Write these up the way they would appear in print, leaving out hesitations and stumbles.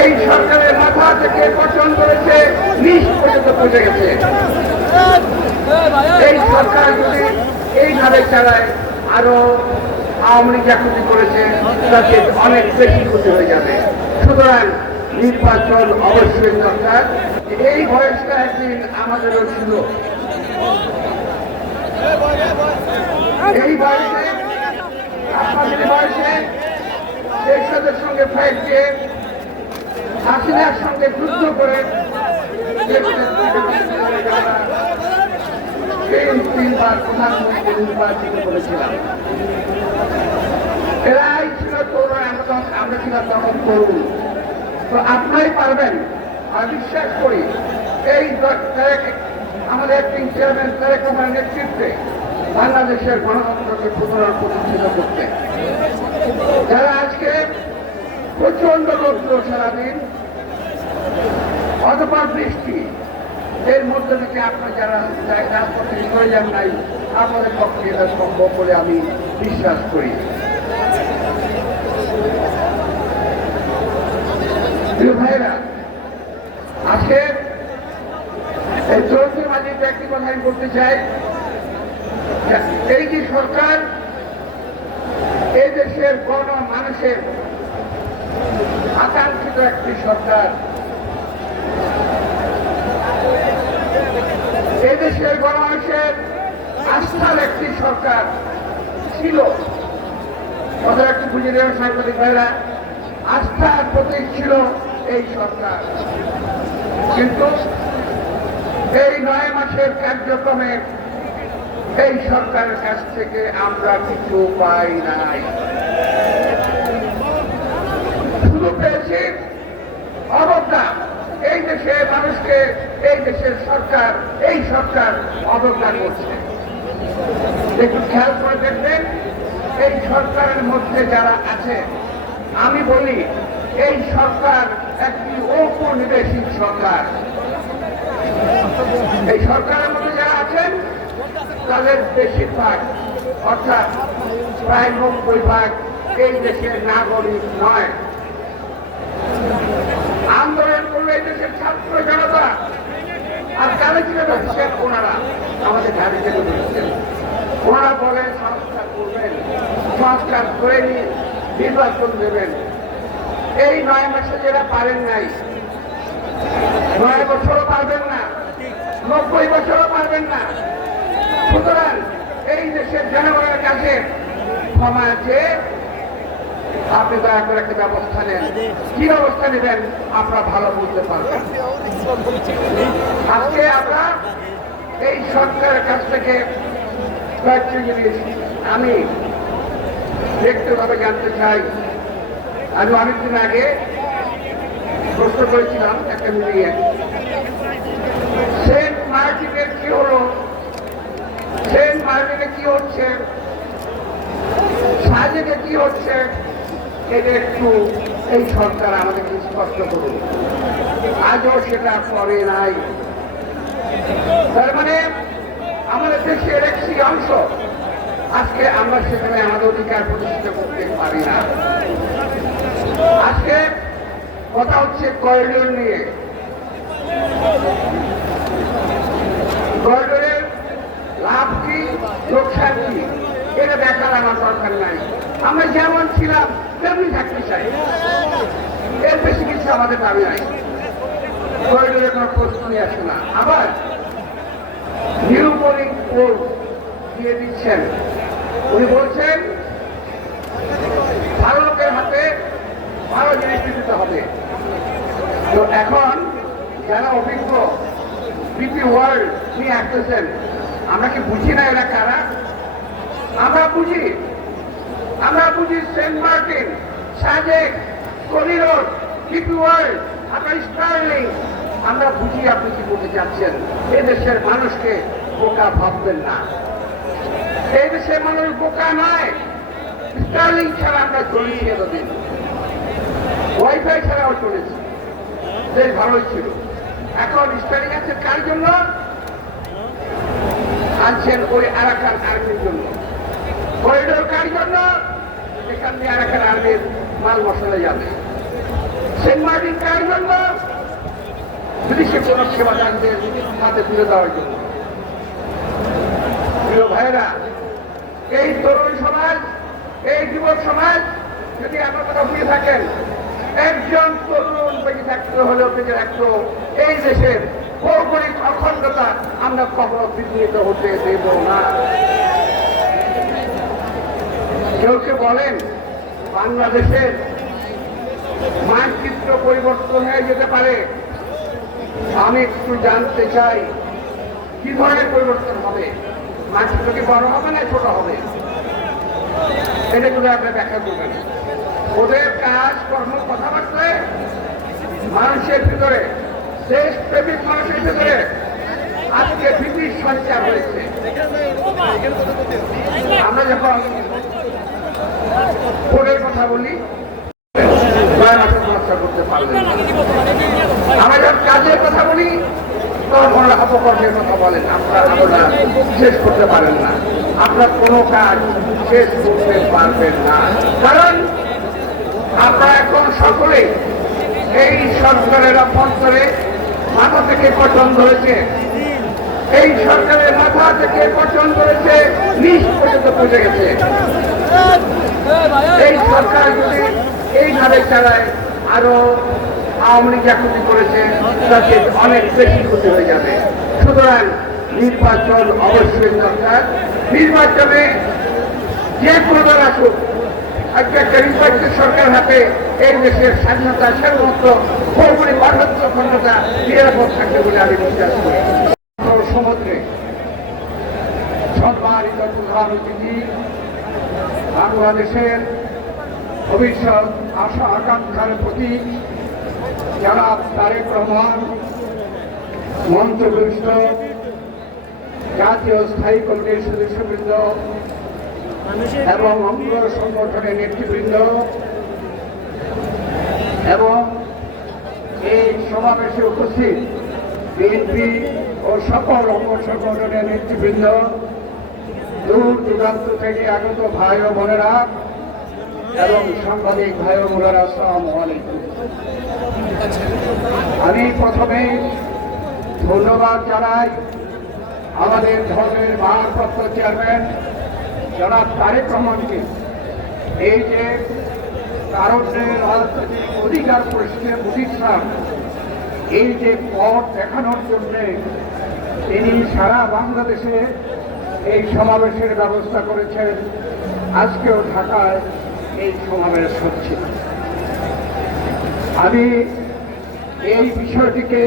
এই সরকারের মাথা থেকে পছন্দ করেছে নিচ পর্যন্ত পৌঁছে গেছে। এই সরকার যদি এইভাবে চালায় আরো আওয়ামী লীগ যা ক্ষতি করেছে তাতে অনেক বেশি ক্ষতি হয়ে যাবে। সুতরাং নির্বাচন অবশ্যই দরকার। এই বয়সটা একদিন আমাদেরও ছিল। এই বয়সে আপনাদের বয়সে দেশের সঙ্গে ফাইট দিয়ে হাসিনার সঙ্গে যুদ্ধ করে তিনবার প্রধানমন্ত্রী নির্বাচিত করেছিলাম। এরাই ছিল তরুণ, আমরা ছিলাম তখন তরুণ। তো আপনারাই পারবেন, আর বিশ্বাস করি এই আমাদের অ্যাক্টিং চেয়ারম্যান তারেক রহমানের নেতৃত্বে বাংলাদেশের গণতন্ত্রকে পুনরপ্রতিষ্ঠিত করতে। যারা আজকে প্রচন্ড রৌদ্র সারাদিন অথবা বৃষ্টি, এর মধ্যে থেকে আপনার যারা রাজপথে সরে যান নাই, আপনাদের পক্ষে এটা সম্ভব বলে আমি বিশ্বাস করি। প্রিয় ভাইরা, আজকে এই চলতি মাঝে একটি কথা আমি বলতে চাই, এই যে সরকার এই দেশের গণ মানুষের আকাঙ্ক্ষিত একটি সরকার, এদেশের গণমানুষের আস্থার একটি সরকার ছিল। কথা একটু বুঝে দেওয়ার সাংবাদিক ভাইরা, আস্থার প্রতীক ছিল এই সরকার। কিন্তু এই 9 মাসের কার্যক্রমে এই সরকারের কাছ থেকে আমরা কিছু পাই নাই। শুধু পেয়েছি অবজ্ঞা। এই দেশের মানুষকে এই দেশের সরকার, এই সরকার অবজ্ঞা করছে। একটু খেয়াল করে দেখবেন, এই সরকারের মধ্যে যারা আছে, আমি বলি এই সরকার একটি ঔপনিবেশিক সরকার। এই সরকারের মধ্যে যারা আছেন তাদের বেশিরভাগ, অর্থাৎ প্রায় 90% এই দেশের নাগরিক নয়। আন্দোলন করলে এই দেশের ছাত্র জনতা, আর যারা ছিল দেশের ওনারা আমাদের ধারে চেপে বসেছেন। ওনারা বলেন সংস্কার করবেন, সংস্কার করে নিয়ে নির্বাচন দেবেন। এই 9 মাসে যারা পারেন নাই, 9 বছরও পারবেন না, 90 বছরও পারবেন না। সুতরাং এই দেশের জনগণের কাছে ক্ষমা চেয়ে আপনি দয়া করে একটা ব্যবস্থা নেন। কি ব্যবস্থা নেবেন আপনারা ভালো বুঝতে পারবেন। আজকে আমরা এই সরকারের কাছ থেকে কয়েকটি জিনিস আমি ব্যক্তিগতভাবে জানতে চাই। আমি অনেকদিন আগে প্রশ্ন করেছিলাম একটা মিলিয়ে, সেন্ট মার্টিনের কি হলো, সেন্ট মার্টিনে কি হচ্ছে, সাজেকে কি হচ্ছে, এটা একটু এই সরকার আমাদেরকে স্পষ্ট করুন। আজও সেটা করে নাই। তার মানে আমাদের দেশের একটি অংশ আজকে আমরা সেখানে আমাদের অধিকার প্রতিষ্ঠিত করতে পারি না। আজকে কথা হচ্ছে করিডোর নিয়ে। করিডোরের লাভ কি, লোকসান কি, এটা দেখার আমার দরকার নাই। আমরা যেমন ছিলাম তেমনি থাকতে চাই, এর বেশি কিছু আমাদের দাবি নাই। করিডোরের কোনো প্রশ্নই আসে না। আবার নিরূপণিক কোড দিয়ে দিচ্ছেন, উনি বলছেন ভালো লোকের হাতে ভালো জিনিস দিতে হবে। তো এখন যারা অভিজ্ঞ বিপি ওয়ার্ল্ড নিয়ে আসতেছেন, আমরা কি বুঝি না এরা কারা? আমরা বুঝি, আমরা বুঝি সেন্ট মার্টিন, সাজেক, কলিরোড, বিপি ওয়ার্ল্ড, আপনার স্টার্লিং, আমরা বুঝি আপনি কি বলতে চাচ্ছেন। এদেশের মানুষকে বোকা ভাববেন না, এই দেশের মানুষ বোকা নয়। স্টার্লিং ছাড়া আমরা চলেছি এতদিন, ওয়াইফাই ছাড়াও চলেছি, বেশ ভালোই ছিল। এখন স্টার্লিং আছে কার জন্য? আনছেন ওই আরাকান আর্মির জন্য। করিডোর কার জন্য? এখান দিয়ে আরাকান আর্মির মাল মশলা যাবে। সেন্ট মার্টিন কার জন্য? পুলিশের কোন সেবাদানদের হাতে তুলে দেওয়ার জন্য। প্রিয় ভাইরা, এই তরুণ সমাজ, এই যুবক সমাজ যদি আমার কথা বুঝে থাকেন, একজন তরুণ বেঁচে থাকতে হলেও বেঁচে রাখতো এই দেশের ভৌগোলিক অখণ্ডতা আমরা কখনো বিঘ্নিত হতে দেব না। কেউ কেউ বলেন বাংলাদেশের মানচিত্র পরিবর্তন হয়ে যেতে পারে। আমি একটু জানতে চাই কি ধরনের পরিবর্তন হবে? মানচিত্র কি বড় হবে না ছোট হবে? এটা করে আপনি ব্যাখ্যা করবেন। ওদের কাজ কর্ম কথাবার্তায় মানুষের ভিতরে, দেশ প্রেমিক মানুষের ভিতরে আজকে ভীতির সঞ্চার হয়েছে। আমরা যখন ভোটের কথা বলি করতে পারলেন, আমরা যখন কাজের কথা বলি তখন অপকর্মের কথা বলেন, আপনারা শেষ করতে পারেন না। আপনার কোনো কাজ শেষ করতে পারবেন না, কারণ আপনারা এখন সকলে এই সরকারের অভ্যন্তরে মাথা থেকে পছন্দ হয়েছে, এই সরকারের মাথা থেকে পছন্দ হয়েছে, নিচ পর্যন্ত পৌঁছে গেছে। এই সরকার যদি এইভাবে চালায়, আরো আওয়ামী লীগ যা ক্ষতি করেছে তাকে অনেক বেশি ক্ষতি হয়ে যাবে। সুতরাং নির্বাচন অবশ্যই দরকার। নির্বাচনে যে কোনো দল আসুক, আজকে একটা নির্বাচিত সরকার হাতে এই দেশের স্বাধীনতা, সার্বভৌমত্ব, ভৌগোলিক অখণ্ডতা নিরাপদ থাকবে বলে আমি বিশ্বাস করি। সমুদ্রে সম্মানিত প্রধান অতিথি, বাংলাদেশের ভবিষ্যৎ আশা আকাঙ্ক্ষার প্রতীক জনাব তারেক রহমান, মন্ত্রবরিষ্ঠ, জাতীয় স্থায়ী কমিটির সদস্যবৃন্দ এবং অঙ্গ সংগঠনের নেতৃবৃন্দ এবং এই সমাবেশে উপস্থিত বিএনপি ও সকল অঙ্গ সংগঠনের নেতৃবৃন্দ, দূর দূরান্ত থেকে আগত ভাই ও বোনেরা এবং সাংবাদিক ভাই ও বোনেরা, আসসালামু আলাইকুম। আমি প্রথমে ধন্যবাদ জানাই আমাদের ধর্মের ভারপ্রাপ্ত চেয়ারম্যান জনাব তারেক রহমানকে, এই যে কারণের রাজনৈতিক অধিকার প্রতিষ্ঠা, এই যে পথ দেখানোর জন্য তিনি সারা বাংলাদেশে এই সমাবেশের ব্যবস্থা করেছেন। আজকেও ঢাকায় এই সমাবেশ হচ্ছে। আমি এই বিষয়টিকে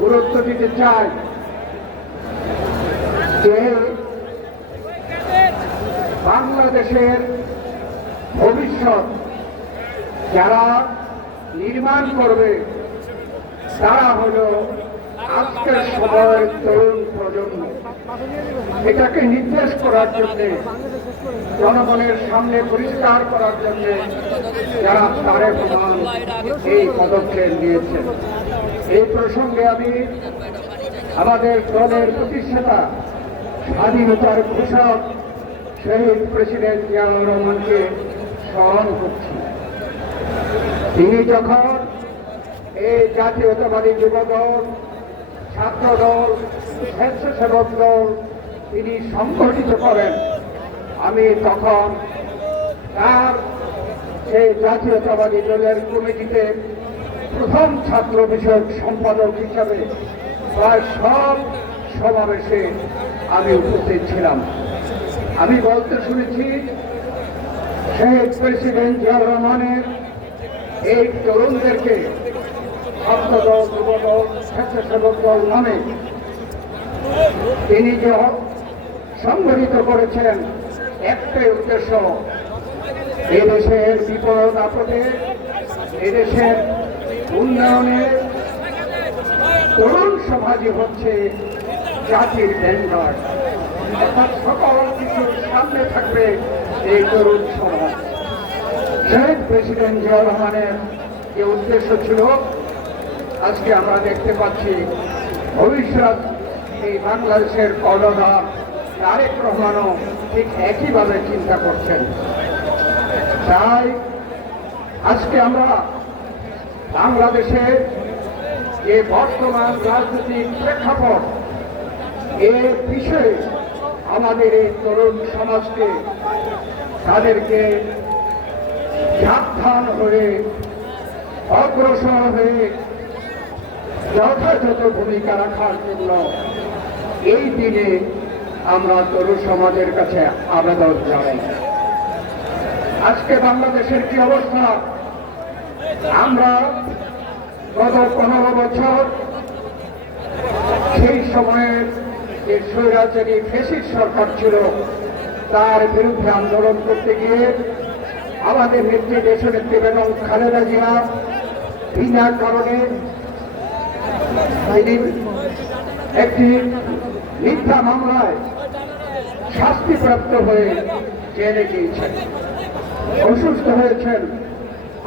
গুরুত্ব দিতে চাই যে বাংলাদেশের ভবিষ্যৎ যারা নির্মাণ করবে তারা হল আজকের সময়ের তরুণ প্রজন্ম। এটাকে নির্দেশ করার জন্য, জনগণের সামনে পরিষ্কার করার জন্য যারা তারেক রহমান এই পদক্ষেপ নিয়েছেন। এই প্রসঙ্গে আমি আমাদের দলের প্রতিষ্ঠাতা, স্বাধীনতার ঘোষক শহীদ প্রেসিডেন্ট জিয়াউর রহমানকে স্মরণ করছি। তিনি যখন এই জাতীয়তাবাদী যুবদল, ছাত্রদল, স্বেচ্ছাসেবক দল তিনি সংগঠিত করেন, আমি তখন তার সেই জাতীয়তাবাদী দলের কমিটিতে প্রথম ছাত্র বিষয়ক সম্পাদক হিসাবে প্রায় সব সমাবেশে আমি উপস্থিত ছিলাম। আমি বলতে শুনেছি শহীদ প্রেসিডেন্ট জিয়াউর রহমানের এই তরুণদেরকে ছাত্রদল, যুবদল, স্বেচ্ছাসেবক দল নামে তিনি যে সংগঠিত করেছেন, একটাই উদ্দেশ্য, এদেশের বিপদ আপদে, এদেশের উন্নয়নে তরুণ সমাজই হচ্ছে জাতির ভ্যানগার্ড। অর্থাৎ সকল কিছুর সামনে থাকবে এই তরুণ সমাজ। শহীদ প্রেসিডেন্ট জিয়াউর রহমানের যে উদ্দেশ্য ছিল, আজকে আমরা দেখতে পাচ্ছি ভবিষ্যৎ এই বাংলাদেশের কর্ণধার তারেক রহমানও ঠিক একইভাবে চিন্তা করছেন। তাই আজকে আমরা বাংলাদেশে যে বর্তমান রাজনৈতিক প্রেক্ষাপট এর বিষয়ে আমাদের এই তরুণ সমাজকে তাদেরকে সাবধান হয়ে অগ্রসর হয়ে যথাযথ ভূমিকা রাখার জন্য এই দিনে আমরা তরুণ সমাজের কাছে আবেদন জানাই। আজকে বাংলাদেশের কি অবস্থা? আমরা গত 15 বছর সেই সময়ের যে স্বৈরাচারী ফ্যাসিস্ট সরকার ছিল তার বিরুদ্ধে আন্দোলন করতে গিয়ে আমাদের নেত্রী দেশনেত্রী বেগম খালেদা জিয়া বিনা কারণে একটি মিথ্যা মামলায় শাস্তিপ্রাপ্ত হয়ে জেলে গিয়েছেন, অসুস্থ হয়েছেন।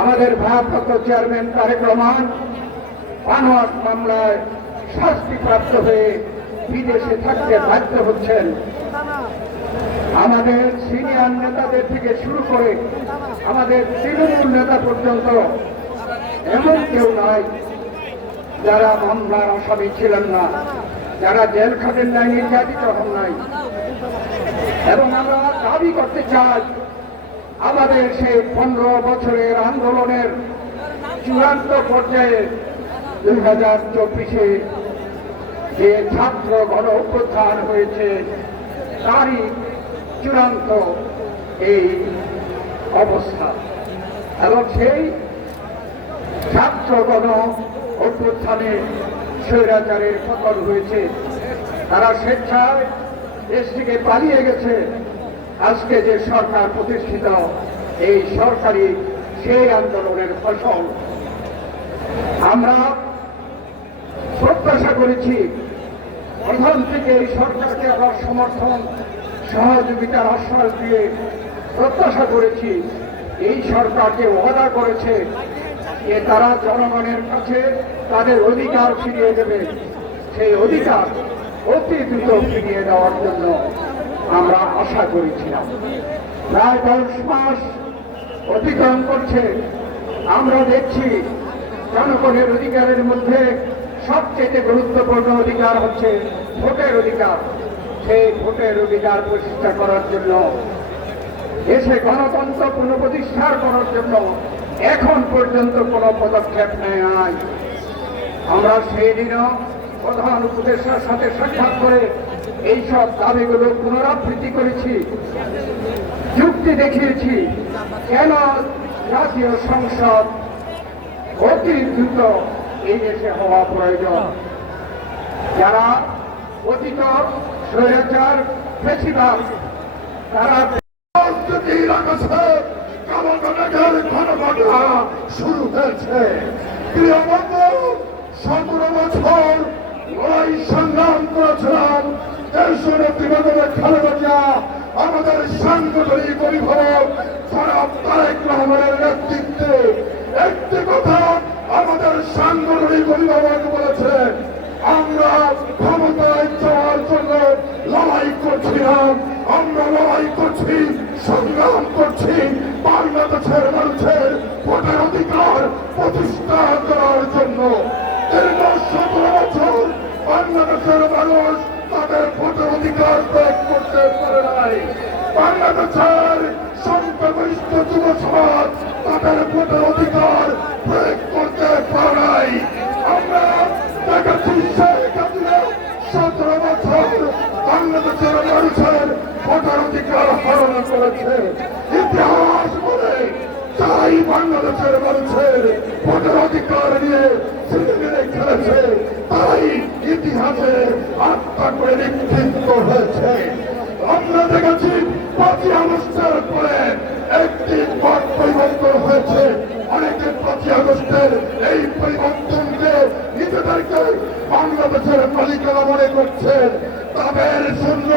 আমাদের ভারপ্রাপ্ত চেয়ারম্যান তারেক রহমান বানোয়াট মামলায় শাস্তিপ্রাপ্ত হয়ে বিদেশে থাকতে বাধ্য হচ্ছেন। আমাদের সিনিয়র নেতাদের থেকে শুরু করে আমাদের তৃণমূল নেতা পর্যন্ত এমন কেউ নাই যারা মামলার আসামি ছিলেন না, যারা জেল খাটেন নাই, নির্যাতিত হন নাই। এবং আমরা দাবি করতে চাই আমাদের সেই 15 বছরের আন্দোলনের চূড়ান্ত পর্যায়ে 2024-এ যে ছাত্র গণ অভ্যুত্থান হয়েছে তারই চূড়ান্ত এই অবস্থা। এবং সেই ছাত্র গণ অভ্যুত্থানে স্বৈরাচারের পতন হয়েছে, তারা স্বেচ্ছায় দেশ থেকে পালিয়ে গেছে। আজকে যে সরকার প্রতিষ্ঠিত এই সরকারি সেই আন্দোলনের ফসল। আমরা প্রত্যাশা করেছি প্রথম থেকে এই সরকারকে আবার সমর্থন সহযোগিতার আশ্বাস দিয়ে প্রত্যাশা করেছি এই সরকার যে ওয়াদা করেছে যে তারা জনগণের কাছে তাদের অধিকার ফিরিয়ে দেবে, সেই অধিকার অতি দ্রুত ফিরিয়ে দেওয়ার জন্য আমরা আশা করেছিলাম। প্রায় 10 মাস অতিক্রম করছে, আমরা দেখছি জনগণের অধিকারের মধ্যে সবচেয়ে গুরুত্বপূর্ণ অধিকার হচ্ছে ভোটের অধিকার। সেই ভোটের অধিকার প্রতিষ্ঠা করার জন্য, দেশে গণতন্ত্র পুনঃপ্রতিষ্ঠা করার জন্য এখন পর্যন্ত কোনো পদক্ষেপ নেয় নাই। আমরা সেই দিনও প্রধান উপদেষ্টার সাথে সাক্ষাৎ করে এইসব দাবিগুলো পুনরাবৃত্তি করেছি, যুক্তি দেখিয়েছি কেন জাতীয় সংসদ অতি দ্রুত এই দেশে হওয়া প্রয়োজন। যারা অতীত স্বৈরাচার ফ্যাসিবাদ তারা শুরু হয়েছে। প্রিয় বন্ধু, 17 বছর লড়াই সংগ্রাম করেছিলাম দেশনেত্রী বেগম খালেদা জিয়া আমাদের সাংগঠনিক অভিভাবক জনাব তারেক রহমানের নেতৃত্বে। একটি কথা আমাদের সাংগঠনিক অভিভাবক বলেছেন, আমরা ক্ষমতায় যাওয়ার জন্য লড়াই করছিলাম, আমরা লড়াই করছি, সংগ্রাম করছি বাংলাদেশের মানুষের ভোটের অধিকার প্রতিষ্ঠা করার জন্য। দীর্ঘ 17 বছর বাংলাদেশের মানুষ তাদের ভোটের অধিকার প্রয়োগ করতে পারে নাই। বাংলাদেশের সংখ্যাগরিষ্ঠ যুব সমাজ তাদের ভোটের অধিকার প্রয়োগ করতে পারে নাই। আমরা দেখেছি শেখ হাসিনা 17 বছর বাংলাদেশের মানুষের ভোটার অধিকার হরণ করেছে। ইতিহাস বলে তাই বাংলাদেশের মানুষের ভোটার অধিকার নিয়ে ছিনিমিনি খেলেছে, তাই ইতিহাসে আত্মা করে নিক্ষিপ্ত হয়েছে। আমরা দেখেছি 5ই আগস্টের পরে একটি পথ পরিবর্তন হয়েছে। অনেকে 5ই আগস্টের এই পরিবর্তনকে নিজেদেরকে বাংলাদেশের মালিকানা মনে করছেন। তাদের জন্য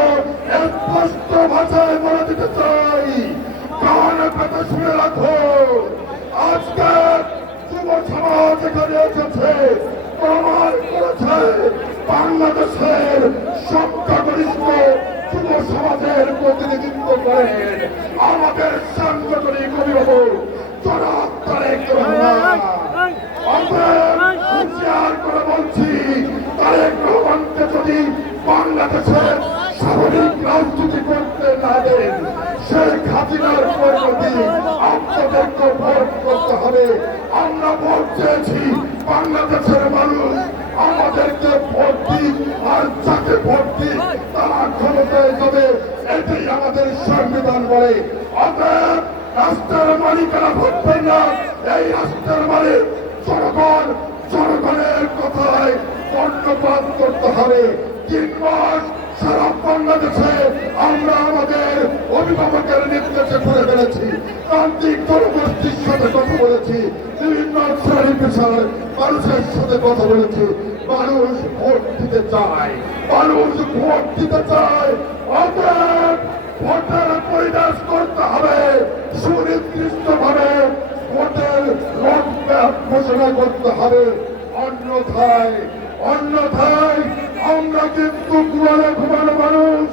স্পষ্ট ভাষায় বলে দিতে চাই, কান পেতে শুনে রাখো, আজকে যুব সমাজ এখানে এসেছে, প্রমাণ করেছে বাংলাদেশের সংখ্যাগরিষ্ঠ যুব সমাজের প্রতিনিধিত্ব করেন আমাদের সাংগঠনিক অভিভাবক জনাব তারেক রহমান। হুঁশিয়ার করে বলছি, তারেক রহমানকে যদি বাংলাদেশের স্বাভাবিক রাজনীতি করতে না দেন, শেখ হাসিনার পরিণতি আপনাদেরকে ভোট করতে হবে। আমরা ভোট চেয়েছি, বাংলাদেশের মানুষ আমাদেরকে ভোট দিক, আর যাকে ভোট দিক তারা ক্ষমতায় যাবে, এটাই আমাদের সংবিধান বলে। অতএব রাষ্ট্রের মালিকেরা ভাববেন না এই রাষ্ট্রের মালিক জনগণ, জনগণের কথায় কর্ণপাত করতে হবে। 3 মাস সারা বাংলাদেশে আমরা আমাদের অভিভাবকের নির্দেশে ঘুরে বেড়েছি, প্রান্তিক জনগোষ্ঠীর সাথে কথা বলেছি, বিভিন্ন শ্রেণী পেশার মানুষের সাথে কথা বলেছি। মানুষ ভোট দিতে চায়, মানুষ ভোট দিতে চায়। অতএব ভোটের পরিবেশ করতে হবে, সুনির্দিষ্ট ভাবে ভোটের রোডম্যাপ ঘোষণা করতে হবে। অন্যথায় আমরা কিন্তু ঘুমানো মানুষ,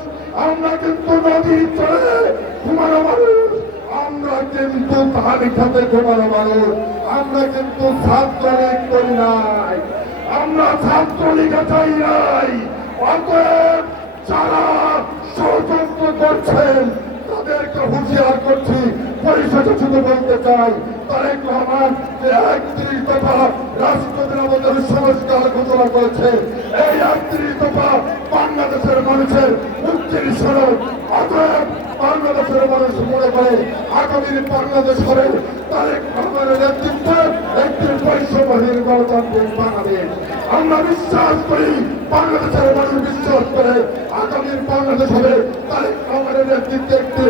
আমরা কিন্তু নদী চলে ঘুমানো মানুষ, আমরা কিন্তু পানি খাতে ঘুমানো মানুষ, আমরা কিন্তু ছাত্রলীগ করি নাই, আমরা ছাত্রলীগে চাই নাই। অতএব যারা ষড়যন্ত্র করছেন তাদেরকে হুঁশিয়ার করছি। পরিশেষে শুধু বলতে চাই, তারেক রহমান যে 31 দফা রাষ্ট্রপতির আমাদের সংস্কার ঘোষণা করেছে, এই 31 দফা বাংলাদেশের মানুষের মুক্তির স্বরূপ। অতএব বাংলাদেশের মানুষ মনে করে আগামী বাংলাদেশ হবে তারেক রহমানের নেতৃত্বে একটি বৈষম্যহীন গণতান্ত্রিক বাংলাদেশ। আমরা বিশ্বাস করি, বাংলাদেশের মানুষ বিশ্বাস করে আগামী বাংলাদেশ হবে তারেক রহমানের নেতৃত্বে একটি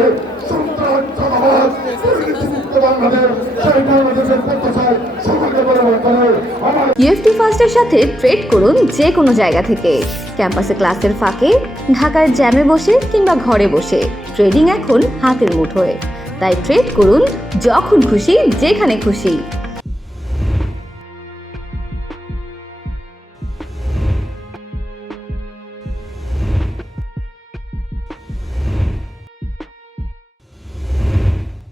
সন্ত্রাস চাঁদাবাজ দুর্নীতিমুক্ত বাংলাদেশ। সেই বাংলাদেশের প্রত্যাশায় সকলকে বরাবর করে আমার ইউএফটি ফার্স্টের সাথে ট্রেড করুন যে কোনো জায়গা থেকে। ক্যাম্পাসে ক্লাসের ফাঁকে, ঢাকার জ্যামে বসে কিংবা ঘরে বসে, ট্রেডিং এখন হাতের মুঠোয়। তাই ট্রেড করুন যখন খুশি, যেখানে খুশি।